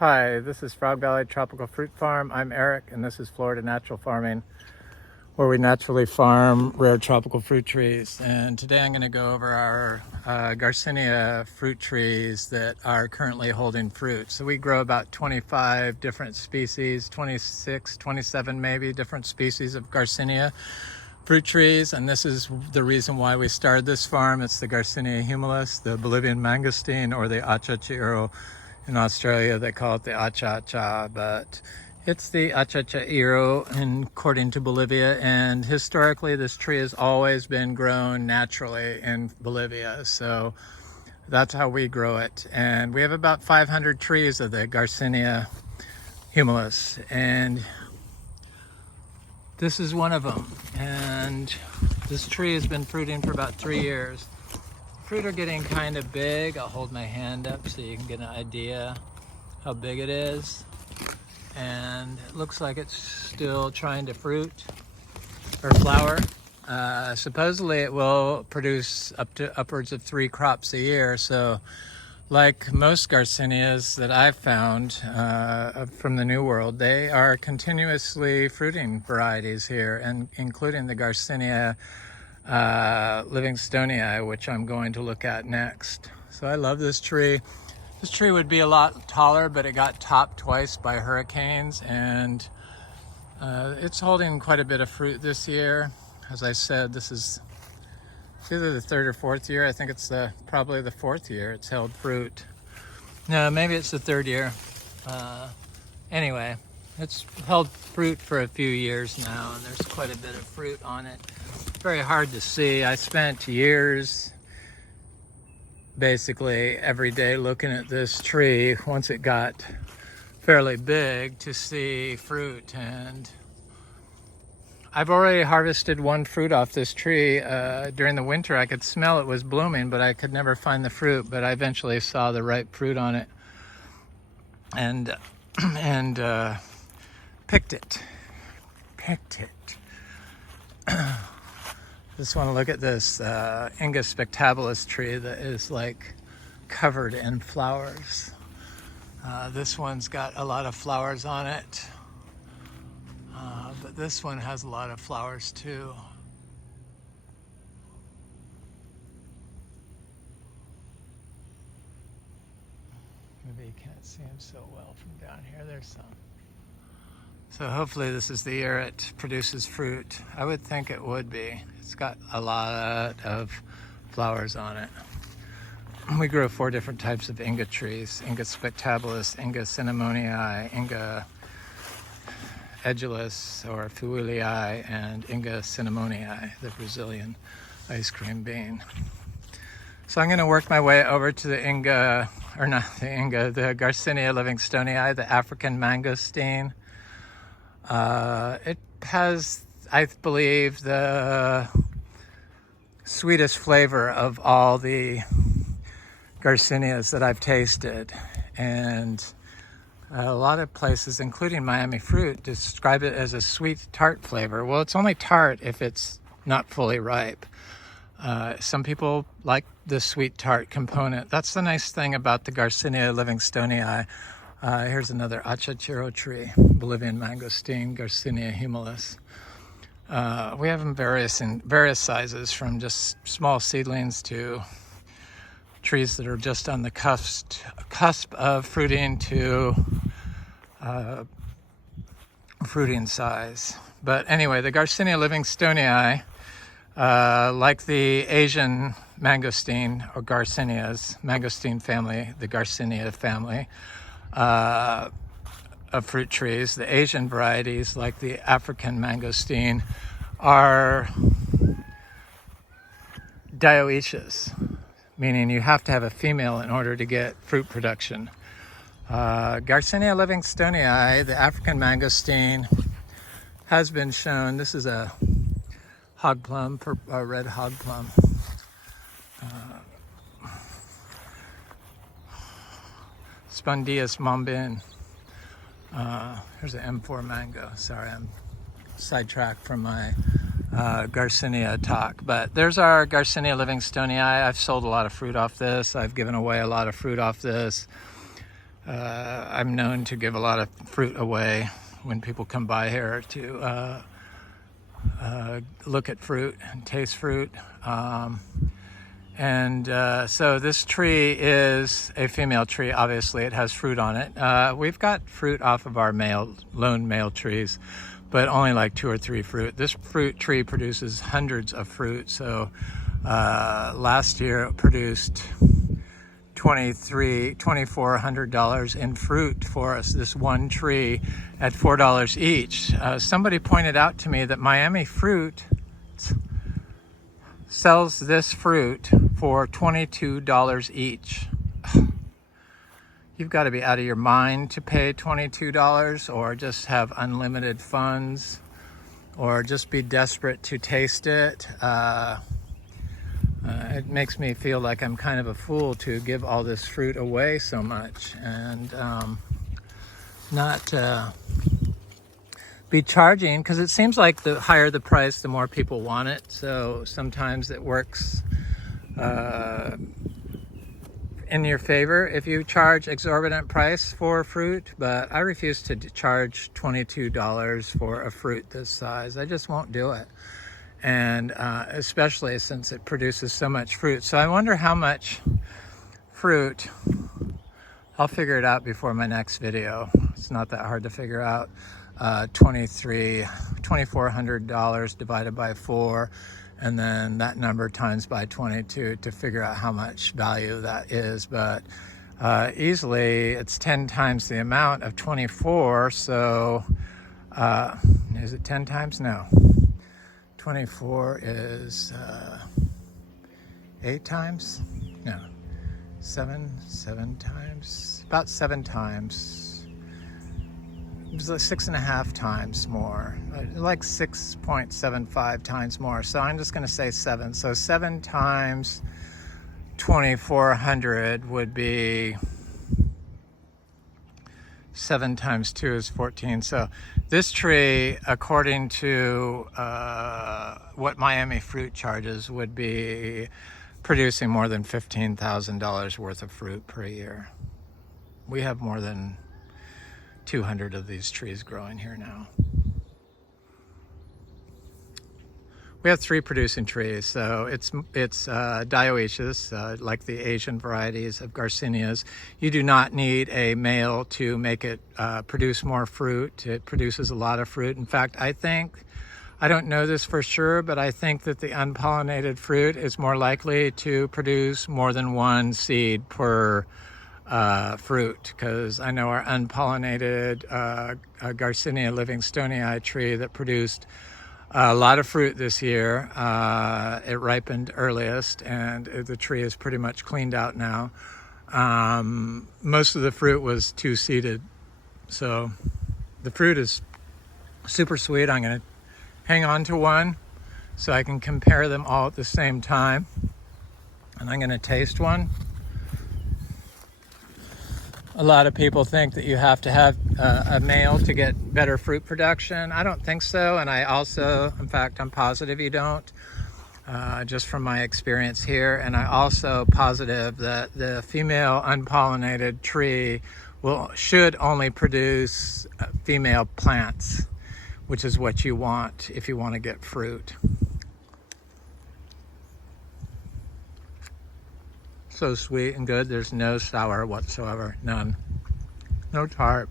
Hi, this is Frog Valley Tropical Fruit Farm. I'm Eric, and this is Florida Natural Farming, where we naturally farm rare tropical fruit trees. And today I'm going to go over our Garcinia fruit trees that are currently holding fruit. So we grow about 25 different species, 26, 27 maybe, different species of Garcinia fruit trees. And this is the reason why we started this farm. It's the Garcinia humilis, the Bolivian mangosteen, or the Achachairu. In Australia, they call it the achacha, but it's the Achachairu according to Bolivia. And historically, this tree has always been grown naturally in Bolivia. So that's how we grow it. And we have about 500 trees of the Garcinia humilis. And this is one of them. And this tree has been fruiting for about 3 years. Fruit are getting kind of big. I'll hold my hand up so you can get an idea how big it is. And it looks like it's still trying to fruit or flower. Supposedly it will produce up to upwards of 3 crops a year. So like most Garcinias that I've found from the New World, they are continuously fruiting varieties here, and including the Garcinia livingstonei, which I'm going to look at next. So I love this tree. This tree would be a lot taller, but it got topped twice by hurricanes, and it's holding quite a bit of fruit this year. As I said, this is either the 3rd or 4th year. I think it's probably the 4th year it's held fruit. No, maybe it's the 3rd year. Anyway, it's held fruit for a few years now, and there's quite a bit of fruit on it. Very hard to see. I spent years basically every day looking at this tree once it got fairly big to see fruit, and I've already harvested one fruit off this tree. During the winter I could smell it was blooming, but I could never find the fruit, but I eventually saw the ripe fruit on it and picked it. Just want to look at this imbe spectabilis tree that is like covered in flowers. This one's got a lot of flowers on it, but this one has a lot of flowers too. Maybe you can't see them so well from down here. There's some. So hopefully this is the year it produces fruit. I would think it would be. It's got a lot of flowers on it. We grow 4 different types of imbe trees: imbe spectabilis, imbe cinnamonii, imbe edulis or humilis, and imbe cinnamonii, the Brazilian ice cream bean. So I'm going to work my way over to the imbe, or not the imbe, the Garcinia livingstonei, the African mangosteen. It has, I believe, the sweetest flavor of all the Garcinias that I've tasted. And a lot of places, including Miami Fruit, describe it as a sweet tart flavor. Well, it's only tart if it's not fully ripe. Some people like the sweet tart component. That's the nice thing about the Garcinia livingstonei. Here's another Achachairu tree, Bolivian mangosteen, Garcinia humilis. We have them in various sizes, from just small seedlings to trees that are just on the cusp of fruiting to fruiting size. But anyway, the Garcinia livingstonei, like the Asian mangosteen or Garcinias, mangosteen family, the Garcinia family, of fruit trees, the Asian varieties like the African mangosteen are dioecious, meaning you have to have a female in order to get fruit production. Garcinia livingstonei, the African mangosteen, has been shown. This is a hog plum, a red hog plum. Spondius mombin. Here's an M4 mango. Sorry, I'm sidetracked from my Garcinia talk. But there's our Garcinia livingstonei. I've sold a lot of fruit off this. I've given away a lot of fruit off this. I'm known to give a lot of fruit away when people come by here to look at fruit and taste fruit. So this tree is a female tree. Obviously, it has fruit on it. We've got fruit off of our lone male trees, but only like 2 or 3 fruit. This fruit tree produces hundreds of fruit. So last year it produced $2,400 in fruit for us, this one tree at $4 each. Somebody pointed out to me that Miami Fruit sells this fruit for $22 each. You've got to be out of your mind to pay $22, or just have unlimited funds, or just be desperate to taste it. It makes me feel like I'm kind of a fool to give all this fruit away so much, and not be charging, because it seems like the higher the price, the more people want it. So sometimes it works in your favor if you charge exorbitant price for fruit, but I refuse to charge $22 for a fruit this size. I just won't do it. And especially since it produces so much fruit. So I wonder how much fruit. I'll figure it out before my next video. It's not that hard to figure out. $2,400 divided by 4, and then that number times by 22 to figure out how much value that is. But easily it's 10 times the amount of 24. So is it 10 times? No. 24 is 8 times? No. 7 times? About 7 times. It was like 6.5 times more. Like 6.75 times more. So I'm just going to say 7. So 7 times 2,400 would be 7 times 2 is 14. So this tree, according to what Miami Fruit charges, would be producing more than $15,000 worth of fruit per year. We have more than 200 of these trees growing here now. We have 3 producing trees, so it's dioecious, like the Asian varieties of Garcinias. You do not need a male to make it produce more fruit. It produces a lot of fruit. In fact, I don't know this for sure, but I think that the unpollinated fruit is more likely to produce more than 1 seed per fruit, because I know our unpollinated Garcinia livingstonei tree that produced a lot of fruit this year. It ripened earliest, and the tree is pretty much cleaned out now. Most of the fruit was 2-seeded, so the fruit is super sweet. I'm going to hang on to one so I can compare them all at the same time, and I'm going to taste one. A lot of people think that you have to have a male to get better fruit production. I don't think so, and I also, in fact, I'm positive you don't, just from my experience here. And I also positive that the female unpollinated tree should only produce female plants, which is what you want if you want to get fruit. So sweet and good. There's no sour whatsoever. None. No tart.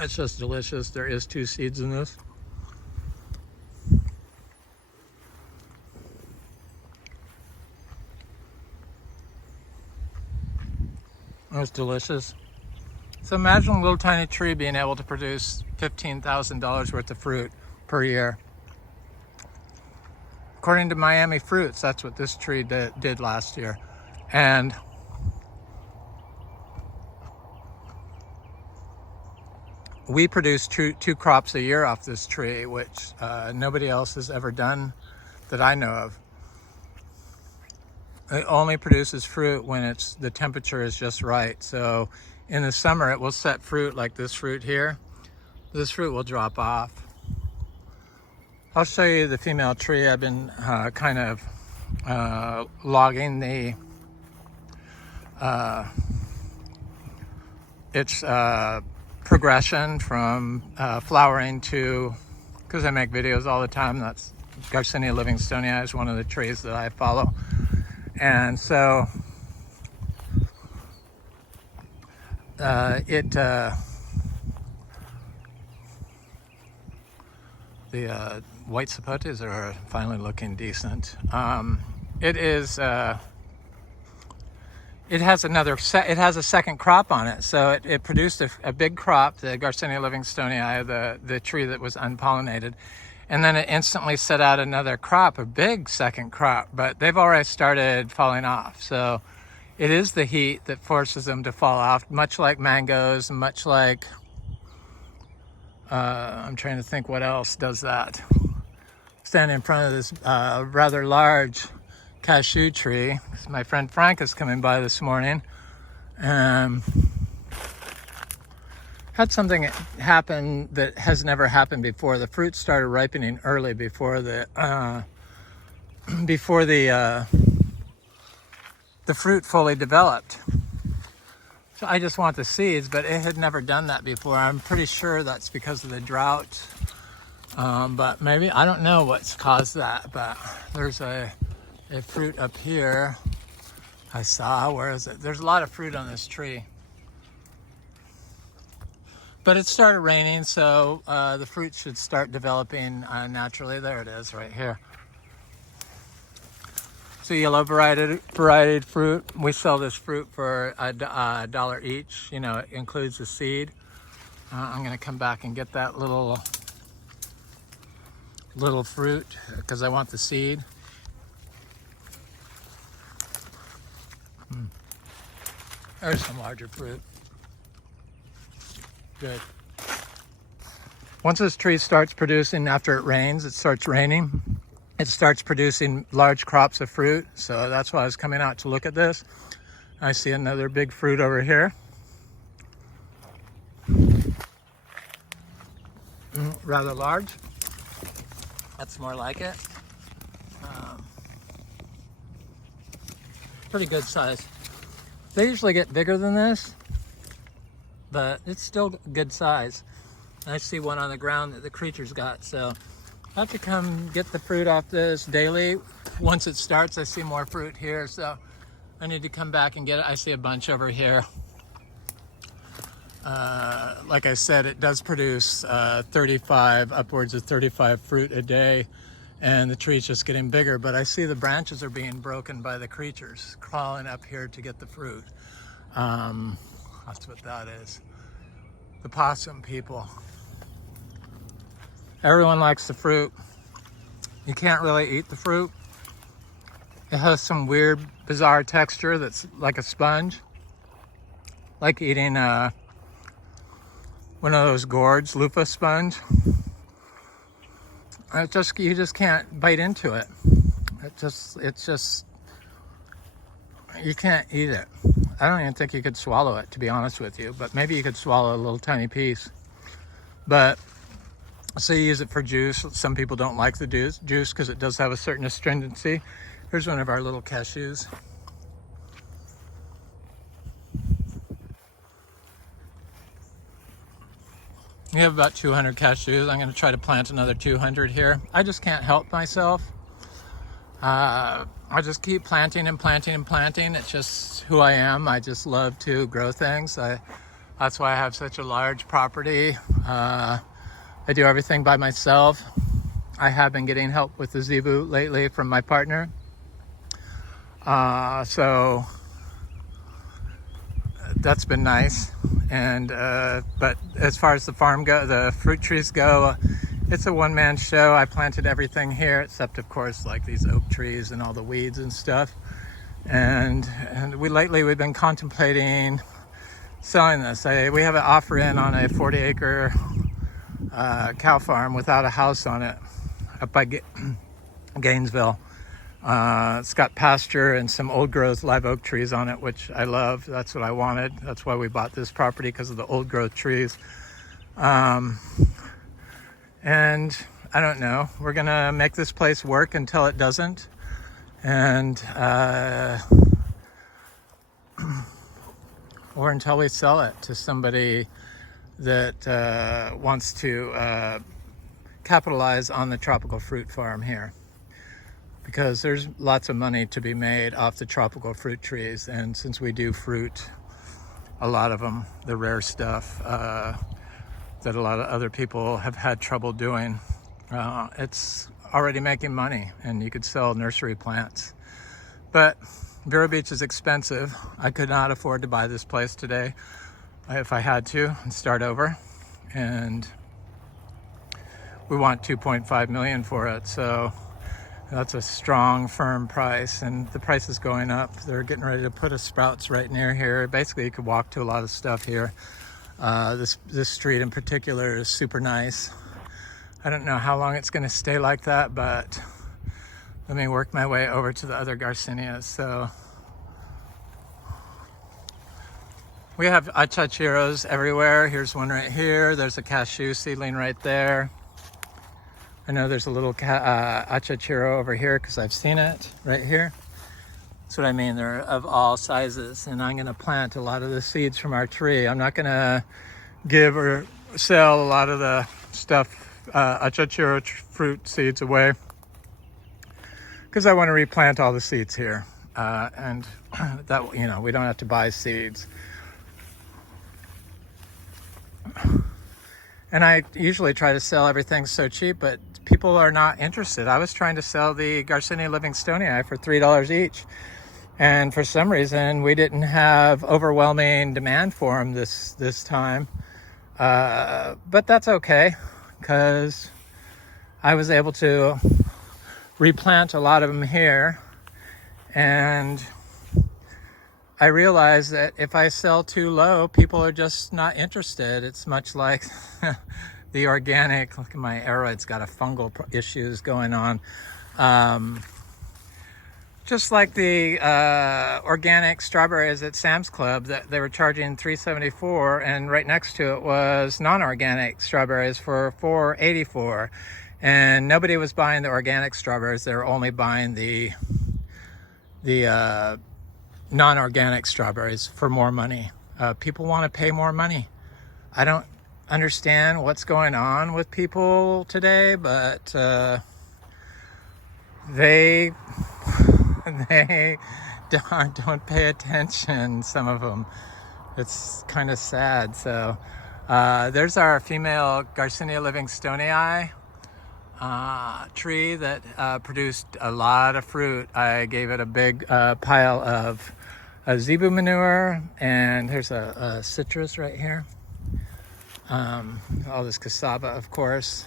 It's just delicious. There is 2 seeds in this. It's delicious. So imagine a little tiny tree being able to produce $15,000 worth of fruit per year. According to Miami Fruits, that's what this tree did last year. And we produce two crops a year off this tree, which nobody else has ever done that I know of. It only produces fruit when the temperature is just right. So in the summer, it will set fruit like this fruit here. This fruit will drop off. I'll show you the female tree. I've been kind of logging the its progression from flowering to, because I make videos all the time, that's Garcinia livingstonei is one of the trees that I follow. And so the white sapotes are finally looking decent. It has it has a second crop on it, so it produced a big crop, the Garcinia livingstonei, the tree that was unpollinated, and then it instantly set out another crop, a big second crop, but they've already started falling off. So it is the heat that forces them to fall off, much like mangoes, much like I'm trying to think what else does that. Standing in front of this rather large cashew tree. My friend Frank is coming by this morning. Had something happen that has never happened before. The fruit started ripening early before the fruit fully developed. So I just want the seeds, but it had never done that before. I'm pretty sure that's because of the drought. But maybe, I don't know what's caused that, but there's a fruit up here I saw. Where is it? There's a lot of fruit on this tree. But it started raining, so the fruit should start developing naturally. There it is, right here. It's a yellow variety fruit. We sell this fruit for $1 each. You know, it includes the seed. I'm gonna come back and get that little fruit because I want the seed. There's some larger fruit. Good. Once this tree starts producing, after it rains, it starts raining, it starts producing large crops of fruit. So that's why I was coming out to look at this. I see another big fruit over here. Rather large. That's more like it. Pretty good size. They usually get bigger than this, but it's still good size. I see one on the ground that the creature's got, so I have to come get the fruit off this daily. Once it starts, I see more fruit here, so I need to come back and get it. I see a bunch over here. Like I said, it does produce 35, upwards of 35 fruit a day, and the tree's just getting bigger, but I see the branches are being broken by the creatures crawling up here to get the fruit. That's what that is. The possum people. Everyone likes the fruit. You can't really eat the fruit. It has some weird, bizarre texture that's like a sponge. Like eating one of those gourds, loofah sponge. You just can't bite into it. It's just, you can't eat it. I don't even think you could swallow it, to be honest with you, but maybe you could swallow a little tiny piece. But, so you use it for juice. Some people don't like the juice because it does have a certain astringency. Here's one of our little cashews. We have about 200 cashews. I'm going to try to plant another 200 here. I just can't help myself. I just keep planting and planting and planting. It's just who I am. I just love to grow things. That's why I have such a large property. I do everything by myself. I have been getting help with the zebu lately from my partner. So that's been nice. And but as far as the farm go, the fruit trees go, it's a one-man show. I planted everything here except, of course, like these oak trees and all the weeds and stuff. And we've been contemplating selling this. We have an offer in on a 40-acre cow farm without a house on it up by Gainesville. It's got pasture and some old growth live oak trees on it, which I love. That's what I wanted. That's why we bought this property, because of the old growth trees. And I don't know, we're gonna make this place work until it doesn't. And or until we sell it to somebody that wants to capitalize on the tropical fruit farm here. Because there's lots of money to be made off the tropical fruit trees, and since we do fruit, a lot of them, the rare stuff that a lot of other people have had trouble doing, it's already making money, and you could sell nursery plants. But Vero Beach is expensive. I could not afford to buy this place today if I had to and start over, and we want 2.5 million for it, so that's a strong, firm price, and the price is going up. They're getting ready to put a Sprouts right near here. Basically, you could walk to a lot of stuff here. This street in particular is super nice. I don't know how long it's going to stay like that, but let me work my way over to the other Garcinias. So we have Achachairos everywhere. Here's one right here. There's a cashew seedling right there. I know there's a little Achachairu over here because I've seen it right here. That's what I mean. They're of all sizes, and I'm going to plant a lot of the seeds from our tree. I'm not going to give or sell a lot of the stuff, Achachairu fruit seeds away, because I want to replant all the seeds here, and that, you know, we don't have to buy seeds. And I usually try to sell everything so cheap, but people are not interested. I was trying to sell the Garcinia livingstonei for $3 each, and for some reason we didn't have overwhelming demand for them this time. But that's okay, because I was able to replant a lot of them here, and I realized that if I sell too low, people are just not interested. It's much like the organic, look at my arrow, it's got a fungal issues going on. Just like the organic strawberries at Sam's Club that they were charging $3.74, and right next to it was non-organic strawberries for $4.84. And nobody was buying the organic strawberries. They were only buying the non-organic strawberries for more money. People want to pay more money. I don't understand what's going on with people today, but they don't pay attention, some of them. It's kind of sad. So there's our female Garcinia livingstonei tree that produced a lot of fruit. I gave it a big pile of zebu manure, and here's a citrus right here. All this cassava, of course,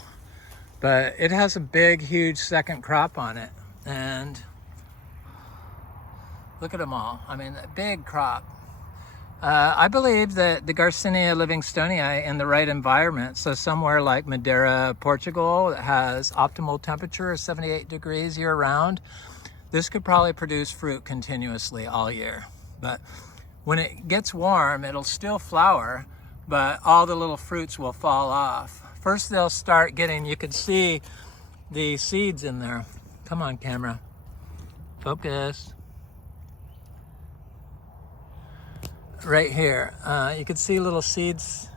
but it has a big, huge second crop on it, and look at them all. I mean, a big crop. I believe that the Garcinia livingstonei in the right environment, so somewhere like Madeira, Portugal, that has optimal temperature of 78 degrees year round, this could probably produce fruit continuously all year. But when it gets warm, it'll still flower, but all the little fruits will fall off. First they'll start getting, you can see the seeds in there. Come on, camera. Focus. Right here, you can see little seeds.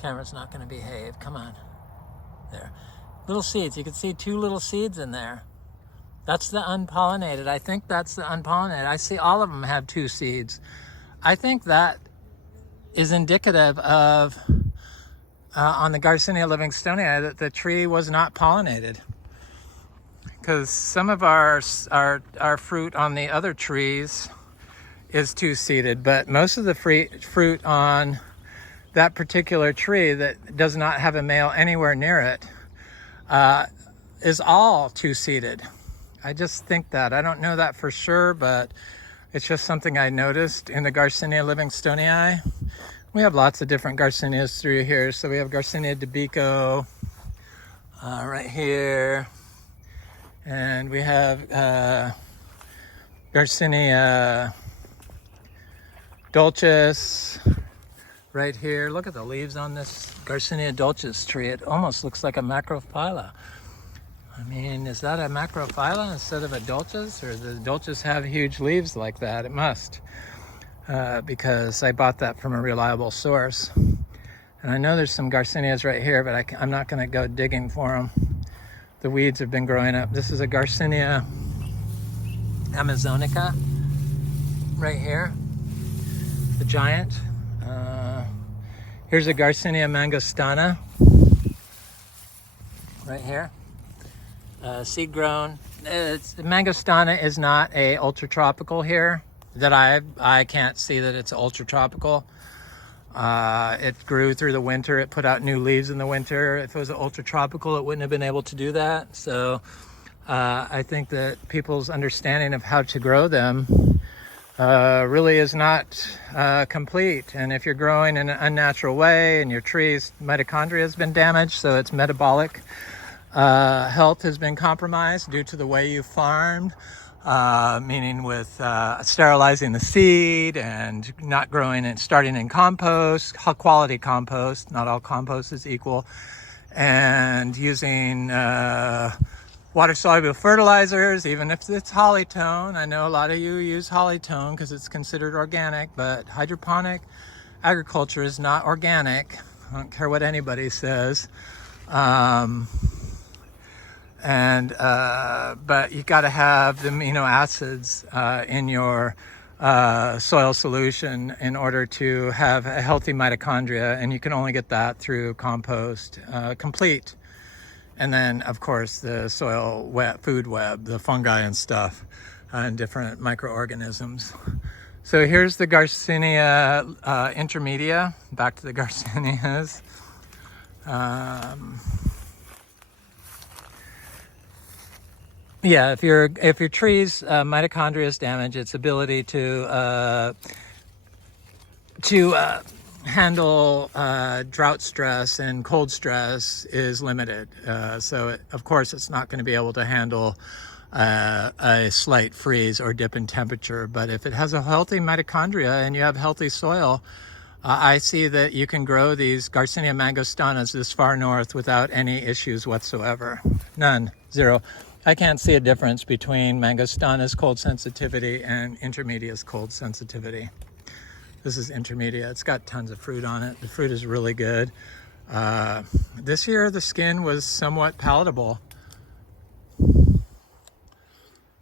Camera's not going to behave. Come on. There. Little seeds. You can see two little seeds in there. That's the unpollinated. I think that's the unpollinated. I see all of them have two seeds. I think that is indicative of, on the Garcinia livingstonei, that the tree was not pollinated. Because some of our fruit on the other trees is two-seeded, but most of the fruit on that particular tree that does not have a male anywhere near it is all two-seeded. I just think that. I don't know that for sure, but it's just something I noticed in the Garcinia livingstonei. We have lots of different Garcinias through here. So we have Garcinia dibico right here, and we have Garcinia dulcis right here. Look at the leaves on this Garcinia dulcis tree. It almost looks like a macrophylla. I mean, is that a macrophylla instead of a dulcis? Or does the dulcis have huge leaves like that? It must. because I bought that from a reliable source. And I know there's some Garcinias right here, but I'm not going to go digging for them. The weeds have been growing up. This is a Garcinia amazonica right here, the giant. Here's a Garcinia mangosteen right here, seed grown. Mangosteen is not a ultra tropical here. That I can't see that it's ultra tropical. It grew through the winter. It put out new leaves in the winter. If it was ultra tropical, it wouldn't have been able to do that. So I think that people's understanding of how to grow them really is not complete. And if you're growing in an unnatural way and your tree's mitochondria has been damaged, so its metabolic health has been compromised due to the way you farmed, meaning with sterilizing the seed and not growing and starting in compost, high quality compost, not all compost is equal, and using water-soluble fertilizers, even if it's hollytone. I know a lot of you use hollytone because it's considered organic, but hydroponic agriculture is not organic. I don't care what anybody says. But you got to have the amino acids in your soil solution in order to have a healthy mitochondria, and you can only get that through compost complete. And then, of course, the soil food web, the fungi and stuff, and different microorganisms. So here's the Garcinia intermedia. Back to the Garcinias. Yeah, if your tree's mitochondria is damaged, its ability to handle drought stress and cold stress is limited. Of course, it's not going to be able to handle a slight freeze or dip in temperature. But if it has a healthy mitochondria and you have healthy soil, I see that you can grow these Garcinia mangosteens this far north without any issues whatsoever. None. Zero. I can't see a difference between mangostena's cold sensitivity and intermedia's cold sensitivity. This is intermedia. It's got tons of fruit on it. The fruit is really good. This year the skin was somewhat palatable.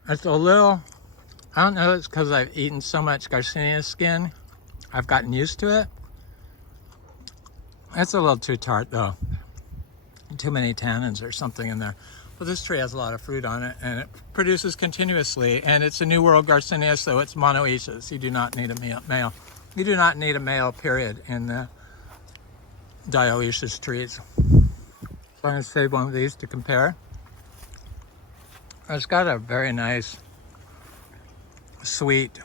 It's a little, I don't know, it's because I've eaten so much Garcinia skin. I've gotten used to it. It's a little too tart though. Too many tannins or something in there. But this tree has a lot of fruit on it, and it produces continuously, and it's a New World Garcinia, so it's monoecious. You do not need a male. You do not need a male, period, in the dioecious trees. So I'm going to save one of these to compare. It's got a very nice, sweet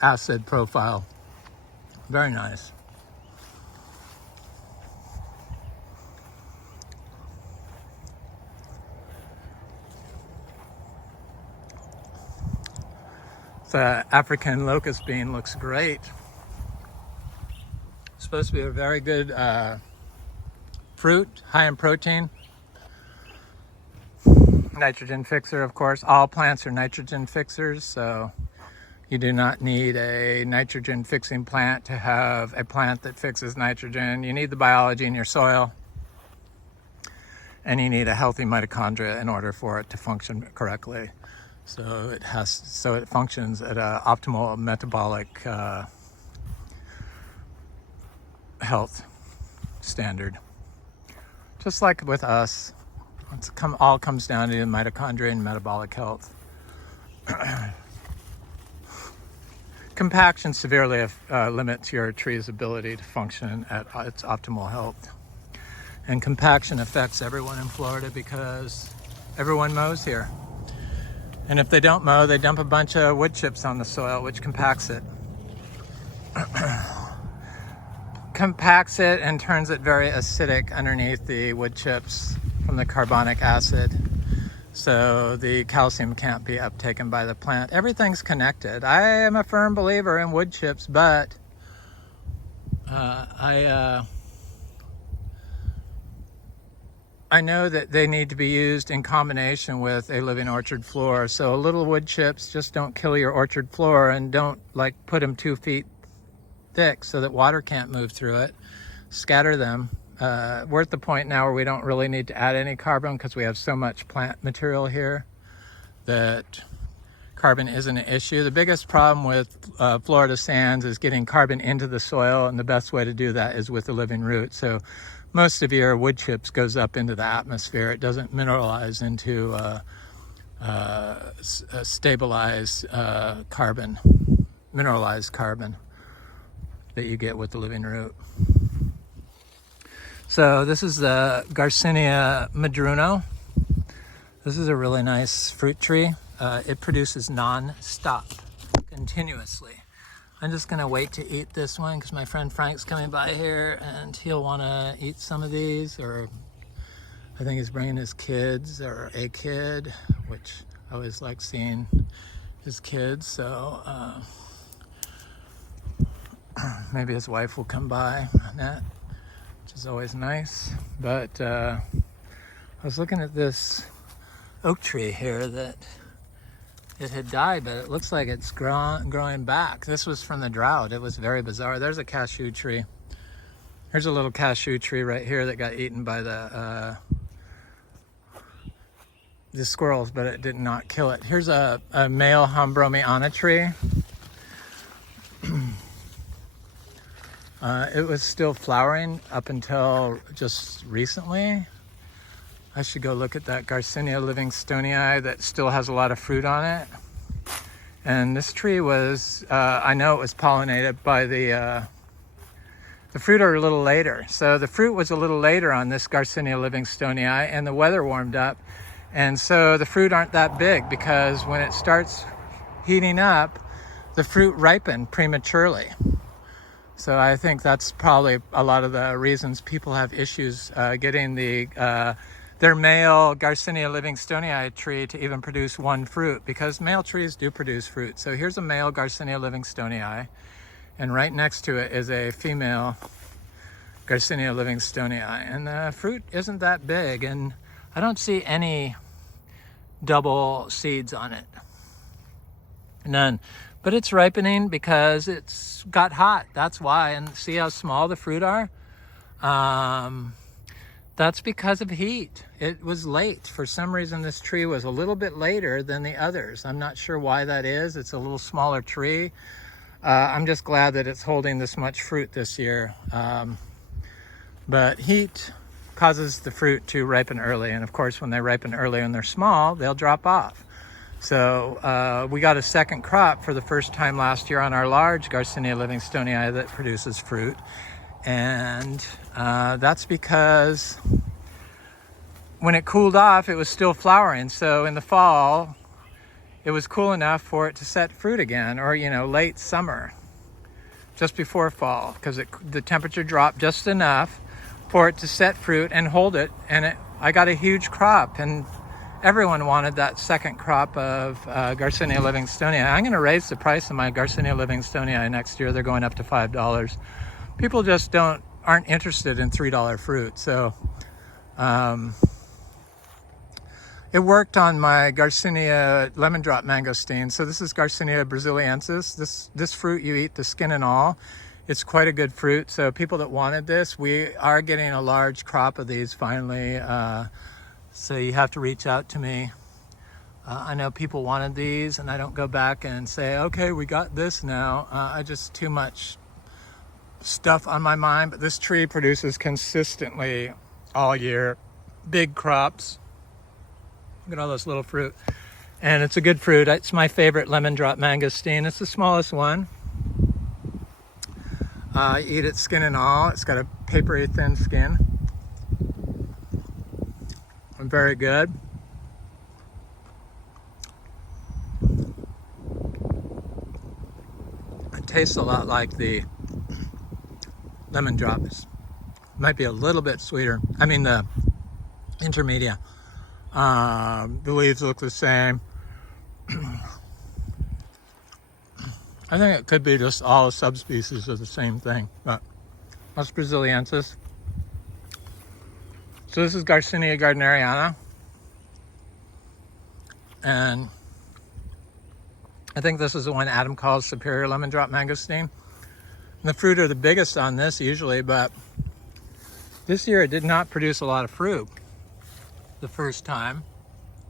acid profile. Very nice. The African locust bean looks great. It's supposed to be a very good fruit, high in protein. Nitrogen fixer, of course. All plants are nitrogen fixers, so you do not need a nitrogen fixing plant to have a plant that fixes nitrogen. You need the biology in your soil, and you need a healthy mitochondria in order for it to function correctly. So it functions at an optimal metabolic health standard. Just like with us, all comes down to the mitochondria and metabolic health. Compaction severely limits your tree's ability to function at its optimal health. And compaction affects everyone in Florida because everyone mows here. And if they don't mow, they dump a bunch of wood chips on the soil, which compacts it. Compacts it and turns it very acidic underneath the wood chips from the carbonic acid. So the calcium can't be uptaken by the plant. Everything's connected. I am a firm believer in wood chips, but I know that they need to be used in combination with a living orchard floor. So little wood chips just don't kill your orchard floor, and don't like put them 2 feet thick so that water can't move through it. Scatter them. We're at the point now where we don't really need to add any carbon because we have so much plant material here that carbon isn't an issue. The biggest problem with Florida sands is getting carbon into the soil, and the best way to do that is with the living root. So most of your wood chips goes up into the atmosphere. It doesn't mineralize into stabilized carbon, mineralized carbon that you get with the living root. So this is the Garcinia madruno. This is a really nice fruit tree. It produces non-stop, continuously. I'm just gonna wait to eat this one because my friend Frank's coming by here and he'll wanna eat some of these, or I think he's bringing his kids or a kid, which I always like seeing his kids. So maybe his wife will come by on that, which is always nice. But I was looking at this oak tree here that it had died, but it looks like it's growing back. This was from the drought. It was very bizarre. There's a cashew tree. Here's a little cashew tree right here that got eaten by the squirrels, but it did not kill it. Here's a male Humbromiana tree. It was still flowering up until just recently. I should go look at that Garcinia livingstonei that still has a lot of fruit on it. And this tree was, I know it was pollinated by the fruit are a little later. So the fruit was a little later on this Garcinia livingstonei, and the weather warmed up. And so the fruit aren't that big because when it starts heating up, the fruit ripened prematurely. So I think that's probably a lot of the reasons people have issues getting their male Garcinia livingstonei tree to even produce one fruit, because male trees do produce fruit. So here's a male Garcinia livingstonei, and right next to it is a female Garcinia livingstonei, and the fruit isn't that big, and I don't see any double seeds on it. None. But it's ripening because it's got hot. That's why. And see how small the fruit are? That's because of heat. It was late. For some reason, this tree was a little bit later than the others. I'm not sure why that is. It's a little smaller tree. I'm just glad that it's holding this much fruit this year. But heat causes the fruit to ripen early. And of course, when they ripen early and they're small, they'll drop off. So we got a second crop for the first time last year on our large Garcinia livingstonei that produces fruit. And that's because when it cooled off, it was still flowering. So in the fall, it was cool enough for it to set fruit again, or, you know, late summer, just before fall, because the temperature dropped just enough for it to set fruit and hold it. And I got a huge crop, and everyone wanted that second crop of Garcinia livingstonei. I'm going to raise the price of my Garcinia livingstonei next year. They're going up to $5. People just aren't interested in $3 fruit. So it worked on my Garcinia lemon drop mangosteen. So this is Garcinia brasiliensis. This fruit you eat the skin and all. It's quite a good fruit. So people that wanted this, we are getting a large crop of these finally. So you have to reach out to me. I know people wanted these, and I don't go back and say, okay, we got this now. I just too much stuff on my mind. But this tree produces consistently all year, big crops. Look at all this little fruit. And it's a good fruit. It's my favorite lemon drop mangosteen. It's the smallest one. Eat it skin and all. It's got a papery thin skin. Very good. It tastes a lot like the lemon drop. It might be a little bit sweeter. I mean the intermedia. The leaves look the same. I think it could be just all subspecies of the same thing, but that's brasiliensis. So this is Garcinia gardneriana. And I think this is the one Adam calls superior lemon drop mangosteen. And the fruit are the biggest on this usually, but this year it did not produce a lot of fruit the first time.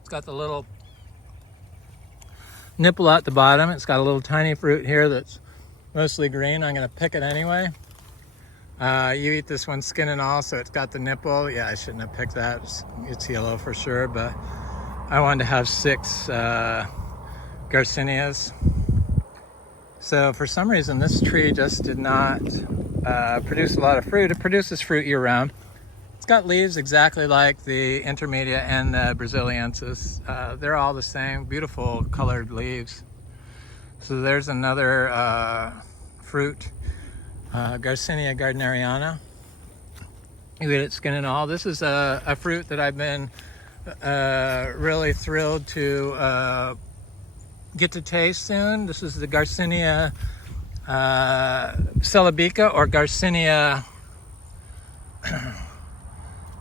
It's got the little nipple at the bottom. It's got a little tiny fruit here that's mostly green. I'm gonna pick it anyway. You eat this one skin and all, so it's got the nipple. Yeah, I shouldn't have picked that. It's yellow for sure, but I wanted to have 6 Garcinias. So for some reason, this tree just did not produce a lot of fruit. It produces fruit year round. It's got leaves exactly like the intermedia and the brasiliensis. They're all the same, beautiful colored leaves. So there's another fruit, Garcinia gardneriana. You eat it skin and all. This is a fruit that I've been really thrilled to get to taste soon. This is the Garcinia celebica, or Garcinia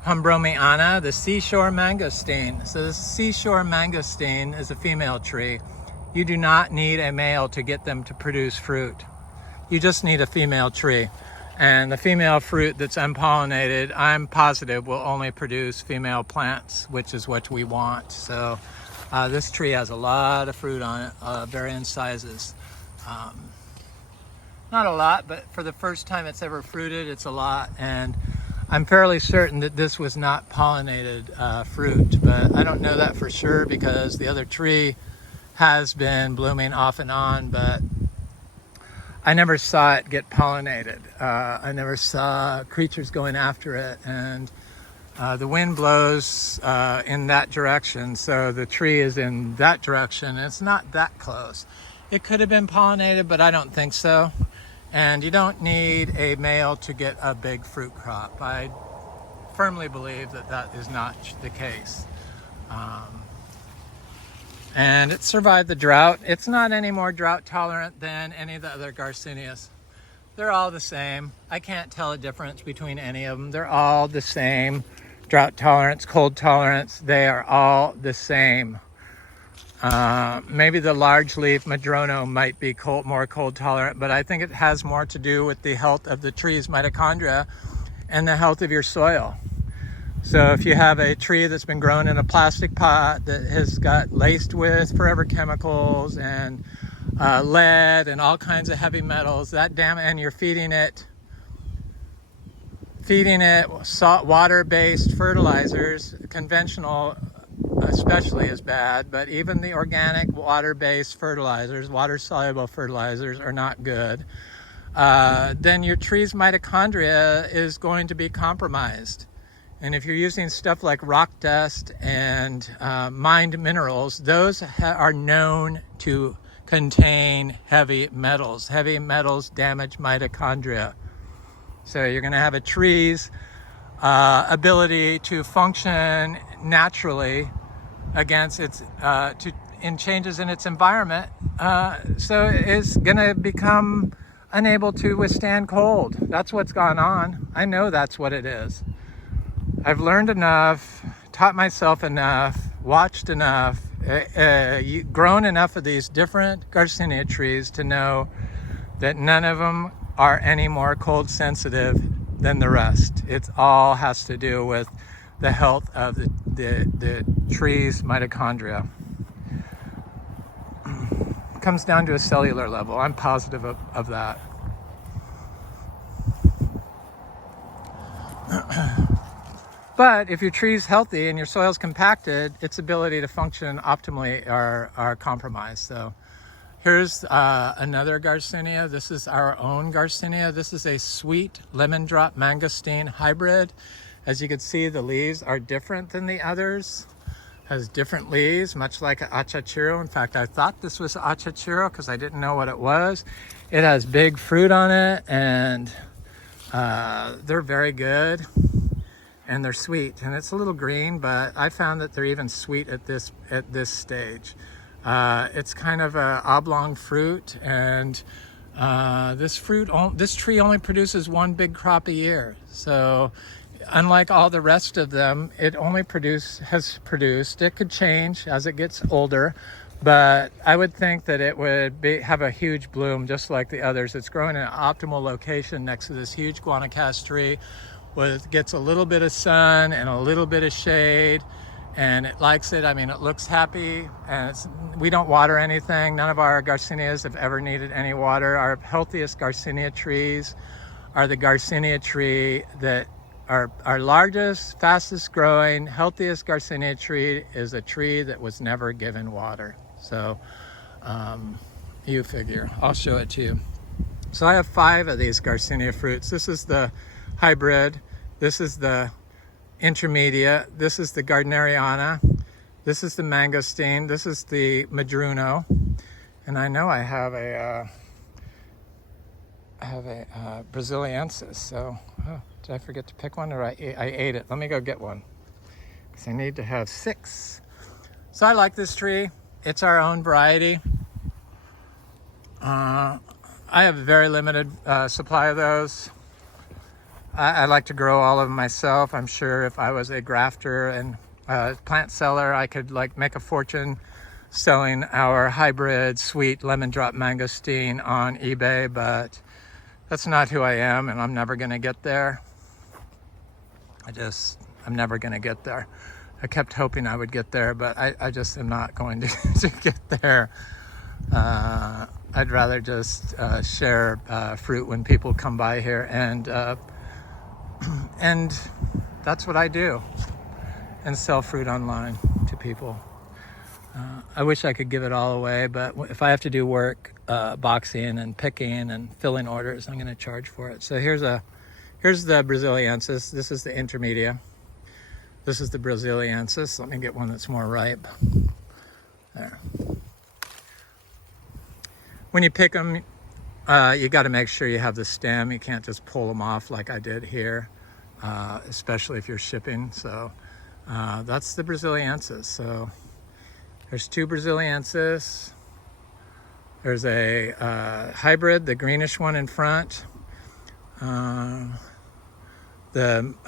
humbromiana, the Seashore Mangosteen. So the Seashore Mangosteen is a female tree. You do not need a male to get them to produce fruit. You just need a female tree. And the female fruit that's unpollinated, I'm positive, will only produce female plants, which is what we want. So this tree has a lot of fruit on it, varying sizes. Not a lot, but for the first time it's ever fruited, it's a lot. And I'm fairly certain that this was not pollinated fruit, but I don't know that for sure because the other tree has been blooming off and on, but I never saw it get pollinated. I never saw creatures going after it, and the wind blows in that direction, so the tree is in that direction, and it's not that close. It could have been pollinated, but I don't think so. And you don't need a male to get a big fruit crop. I firmly believe that that is not the case. And it survived the drought. It's not any more drought tolerant than any of the other Garcinias. They're all the same. I can't tell a difference between any of them. They're all the same. Drought tolerance, cold tolerance, they are all the same. Maybe the large leaf madruno might be more cold tolerant, but I think it has more to do with the health of the tree's mitochondria and the health of your soil. So if you have a tree that's been grown in a plastic pot that has got laced with forever chemicals and lead and all kinds of heavy metals, and you're feeding it salt water-based fertilizers, conventional especially is bad, but even the organic water-based fertilizers, water-soluble fertilizers, are not good. Then your tree's mitochondria is going to be compromised. And if you're using stuff like rock dust and mined minerals, those are known to contain heavy metals. Heavy metals damage mitochondria. So you're going to have a tree's ability to function naturally against its in changes in its environment, so it's going to become unable to withstand cold. That's what's gone on. I know that's what it is. I've learned enough, taught myself enough, watched enough, grown enough of these different Garcinia trees to know that none of them are any more cold sensitive than the rest. It all has to do with the health of the tree's mitochondria. It comes down to a cellular level. I'm positive of that. But if your tree's healthy and your soil's compacted, its ability to function optimally are compromised. So here's another Garcinia. This is our own Garcinia. This is a sweet lemon drop mangosteen hybrid. As you can see, the leaves are different than the others. Has different leaves, much like Achachairu. In fact, I thought this was Achachairu because I didn't know what it was. It has big fruit on it, and they're very good, and they're sweet. And it's a little green, but I found that they're even sweet at this stage. It's kind of an oblong fruit, and this tree only produces one big crop a year. So unlike all the rest of them, it only has produced. It could change as it gets older, but I would think that it would have a huge bloom just like the others. It's growing in an optimal location next to this huge guanacaste tree, where it gets a little bit of sun and a little bit of shade, and it likes it. I mean, it looks happy, and we don't water anything. None of our Garcinias have ever needed any water. Our healthiest Garcinia trees are the Garcinia tree that our largest, fastest growing, healthiest Garcinia tree is a tree that was never given water. So you figure, I'll show it to you. So I have 5 of these Garcinia fruits. This is the hybrid, this is the intermedia, this is the gardneriana, this is the mangosteen, this is the madruno, and I know I have a brasiliensis. So did I forget to pick one, or I ate it? Let me go get one, because I need to have 6. So I like this tree. It's our own variety. I have a very limited supply of those. I like to grow all of them myself. I'm sure if I was a grafter and plant seller, I could make a fortune selling our hybrid sweet lemon drop mangosteen on eBay, but that's not who I am, and I'm never going to get there. I'm never going to get there. I kept hoping I would get there, but I just am not going to get there. I'd rather just share fruit when people come by here, and that's what I do, and sell fruit online to people. I wish I could give it all away, but if I have to do work boxing and picking and filling orders, I'm going to charge for it. So here's the brasiliensis. This is the intermedia. This is the brasiliensis. Let me get one that's more ripe. There. When you pick them, you got to make sure you have the stem. You can't just pull them off like I did here, especially if you're shipping. So that's the brasiliensis. So there's 2 brasiliensis. There's a hybrid, the greenish one in front. The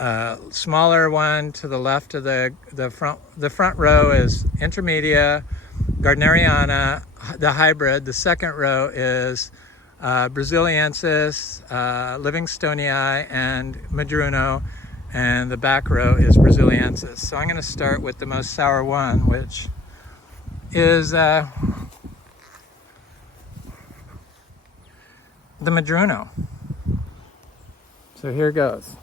smaller one to the left of the front row is intermedia, gardneriana. The hybrid, the second row is brasiliensis, livingstonei, and madruno, and the back row is brasiliensis. So I'm going to start with the most sour one, which is the madruno. So here goes.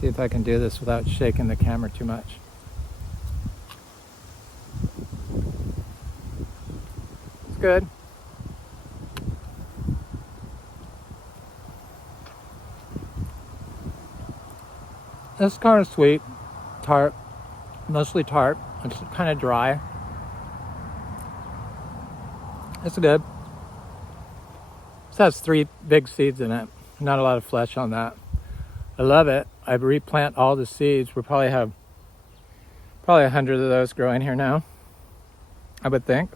See if I can do this without shaking the camera too much. It's good. It's kind of sweet, tart, mostly tart. It's kind of dry. It's good. This has 3 big seeds in it. Not a lot of flesh on that. I love it. I replant all the seeds. We probably have 100 of those growing here now, I would think.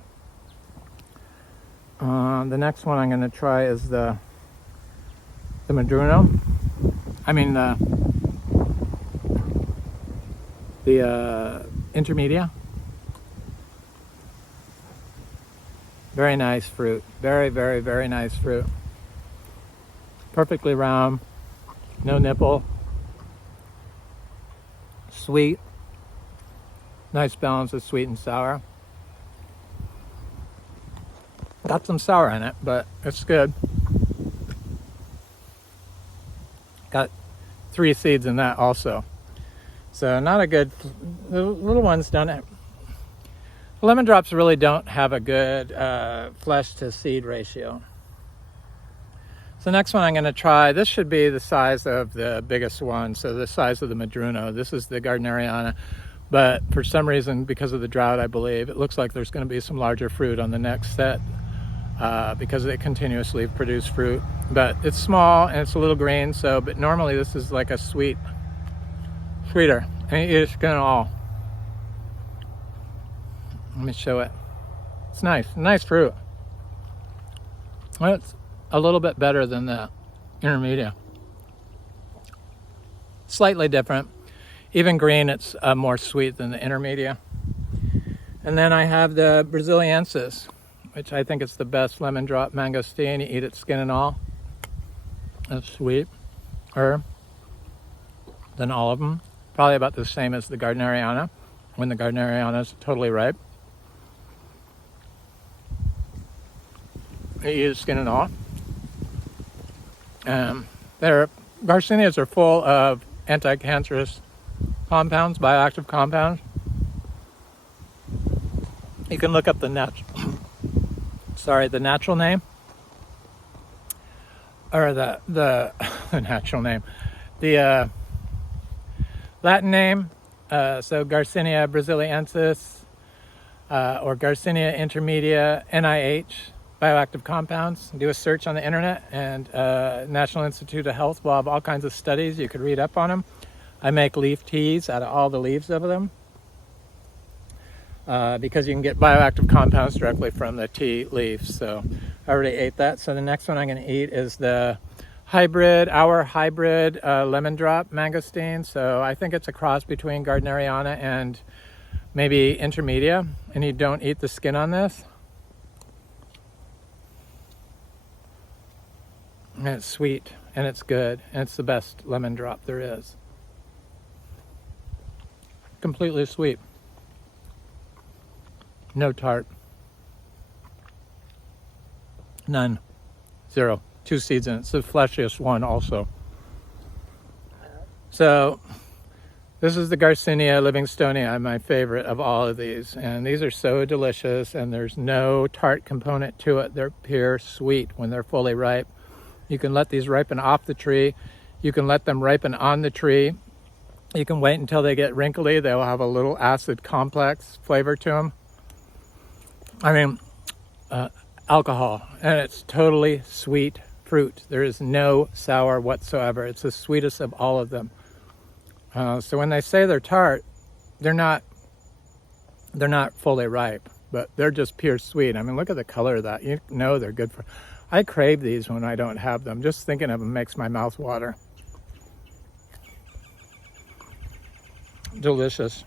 The next one I'm going to try is the madruno. I mean the intermedia. Very nice fruit. Very, very, very nice fruit. Perfectly round. No nipple. Sweet. Nice balance of sweet and sour. Got some sour in it, but it's good. Got 3 seeds in that also. So not a good, the little ones don't have, lemon drops really don't have a good flesh to seed ratio. So next one I'm going to try, this should be the size of the biggest one, so the size of the madruno. This is the gardneriana, but for some reason, because of the drought, I believe, it looks like there's going to be some larger fruit on the next set because they continuously produce fruit. But it's small and it's a little green, so, but normally this is like a sweeter. I mean, you eat it all. Let me show it. It's nice fruit. Well, it's a little bit better than the intermedia. slightly different. Even green, it's more sweet than the intermedia. And then I have the brasiliensis, which I think is the best lemon drop mangosteen. You eat it skin and all. It's sweeter than all of them. Probably about the same as the gardneriana, when the gardneriana is totally ripe. You eat it skin and all. Garcinias are full of anti-cancerous compounds, bioactive compounds. You can look up the natural name, or the natural name, the Latin name. So Garcinia brasiliensis, or Garcinia intermedia, NIH, bioactive compounds. Do a search on the internet, and National Institute of Health will have all kinds of studies. You could read up on them. I make leaf teas out of all the leaves of them, because you can get bioactive compounds directly from the tea leaves. So I already ate that. So the next one I'm going to eat is our hybrid lemon drop mangosteen. So I think it's a cross between gardneriana and maybe intermedia. And you don't eat the skin on this. And it's sweet, and it's good, and it's the best lemon drop there is. Completely sweet. No tart. None. Zero. 2 seeds in it. It's the fleshiest one also. So this is the Garcinia livingstonei, my favorite of all of these. And these are so delicious, and there's no tart component to it. They're pure sweet when they're fully ripe. You can let these ripen off the tree. You can let them ripen on the tree. You can wait until they get wrinkly. They'll have a little acid complex flavor to them. I mean, alcohol, and it's totally sweet fruit. There is no sour whatsoever. It's the sweetest of all of them. So when they say they're tart, they're not fully ripe, but they're just pure sweet. I mean, look at the color of that. You know they're good for. I crave these when I don't have them. Just thinking of them makes my mouth water. Delicious.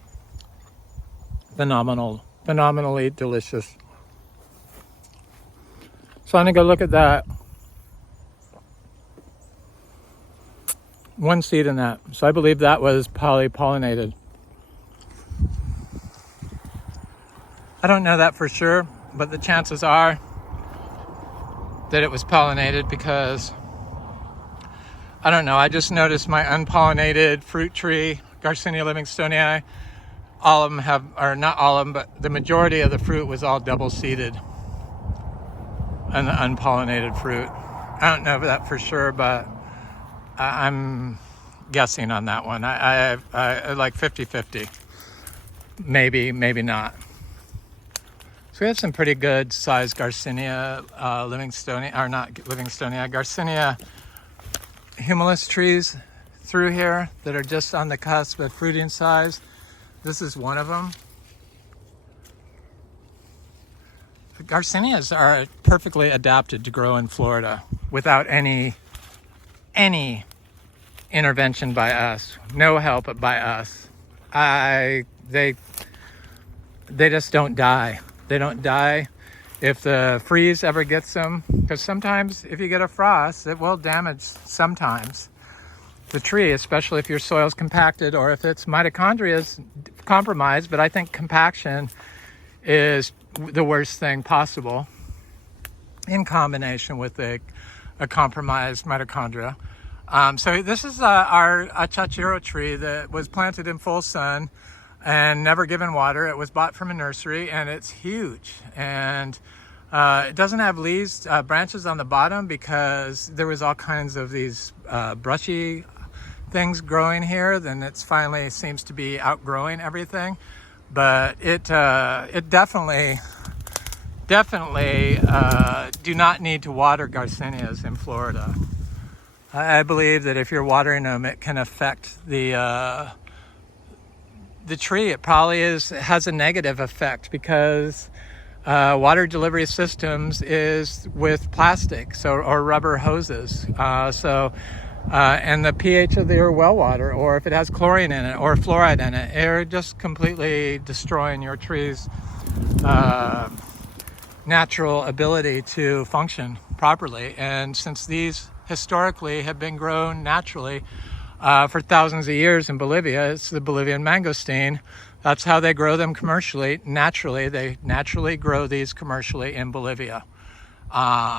Phenomenally delicious. So I'm gonna go look at that. 1 seed in that. So I believe that was pollinated. I don't know that for sure, but the chances are that it was pollinated, because I don't know, I just noticed my unpollinated fruit tree, Garcinia livingstonei, all of them have, or not all of them, but the majority of the fruit was all double seeded, and the unpollinated fruit. I don't know that for sure, but I'm guessing on that one. I like 50-50. Maybe not. So we have some pretty good sized Garcinia livingstonei, or not livingstonei, Garcinia humilis trees through here that are just on the cusp of fruiting size. This is one of them. The Garcinias are perfectly adapted to grow in Florida without any intervention by us, no help by us. They just don't die. They don't die if the freeze ever gets them, because sometimes if you get a frost, it will damage sometimes the tree, especially if your soil's compacted or if its mitochondria is compromised. But I think compaction is the worst thing possible in combination with a compromised mitochondria. So this is our Achachairu tree that was planted in full sun and never given water. It was bought from a nursery, and it's huge. And it doesn't have leaves, branches on the bottom, because there was all kinds of these brushy things growing here. Then it's finally seems to be outgrowing everything. But it definitely do not need to water Garcinias in Florida. I believe that if you're watering them, it can affect the tree. It probably has a negative effect, because water delivery systems is with plastic, or rubber hoses. So and the pH of your well water, or if it has chlorine in it or fluoride in it, you're just completely destroying your tree's natural ability to function properly. And since these historically have been grown naturally for thousands of years in Bolivia, it's the Bolivian mangosteen. That's how they grow them commercially. Naturally, they naturally grow these commercially in Bolivia.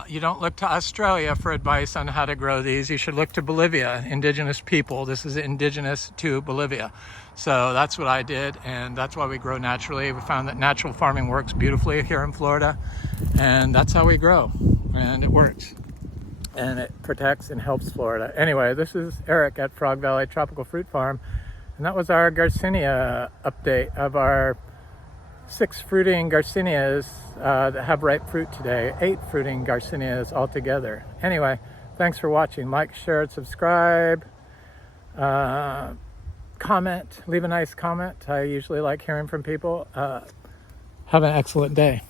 You don't look to Australia for advice on how to grow these. You should look to Bolivia, indigenous people. This is indigenous to Bolivia. So that's what I did, and that's why we grow naturally. We found that natural farming works beautifully here in Florida, and that's how we grow, and it works. And it protects and helps Florida. Anyway, this is Eric at Frog Valley Tropical Fruit Farm, and that was our Garcinia update of our 6 fruiting Garcinias that have ripe fruit today. 8 fruiting Garcinias altogether. Anyway, thanks for watching. Like, share, and subscribe. Comment. Leave a nice comment. I usually like hearing from people. Have an excellent day.